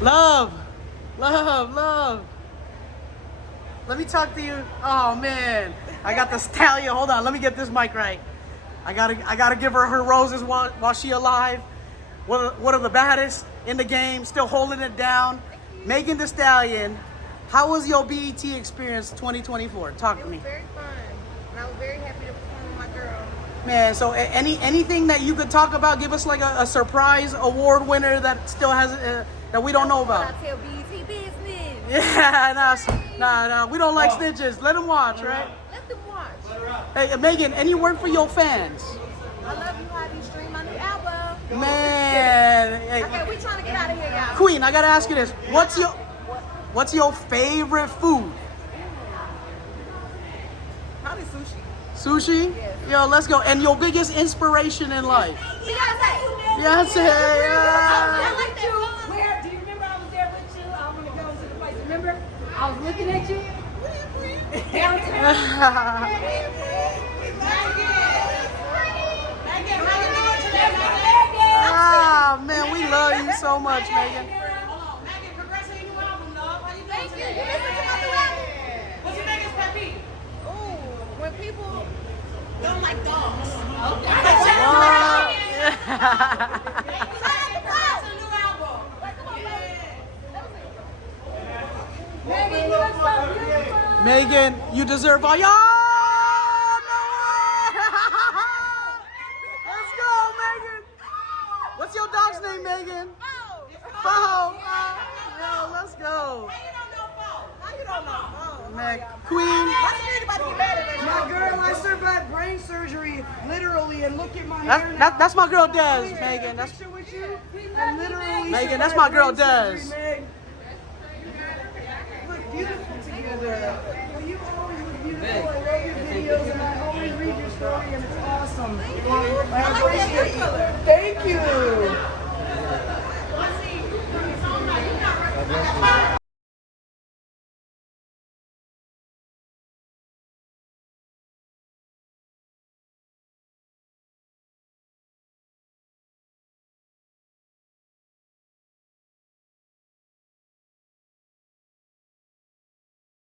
Love, love. Let me talk to you. Oh man, I got the Stallion. Hold on, let me get this mic right. I gotta give her roses while she alive. One of the baddest in the game, still holding it down. Megan Thee Stallion. How was your BET experience 2024? Talk to me. It was very fun, and I was very happy to perform with my girl. Man, so anything that you could talk about? Give us like a surprise award winner that still has that we don't know about. I tell BET business. Yeah, nah, we don't like snitches. Let them watch, right? Let them watch. Hey, Megan, any word for your fans? I love you, how you stream my new album. Man, hey, Okay, we trying to get out of here, guys. Queen, I gotta ask you this: What's your favorite food? Probably sushi. Sushi? Yes. Yo, let's go. And your biggest inspiration in life? Beyonce. Beyonce. I like you. Where? Do you remember I was there with you? I want to go to the place. Remember? I was looking at you. Ah, man, we love you so much, Megan. Megan, congrats on your new album, love. How you doing Thank you. today? You listen to my new album? What's your biggest pet peeve? Ooh, when people don't like dogs. Okay. Megan, you look so beautiful. Megan, you deserve all your. No way! Let's go, Megan. What's your dog's name, Megan? Bo. Yo, let's go. Man, Queen. My girl, I survived brain surgery, literally, and look at my hair now. That's my girl Des, Megan. That's Picture with you? I literally Megan, that's survived my girl, brain surgery, Des. Meg. You look beautiful together. Well, you always look beautiful. I love your videos, and I always read your story, and it's awesome. I appreciate you. Thank you.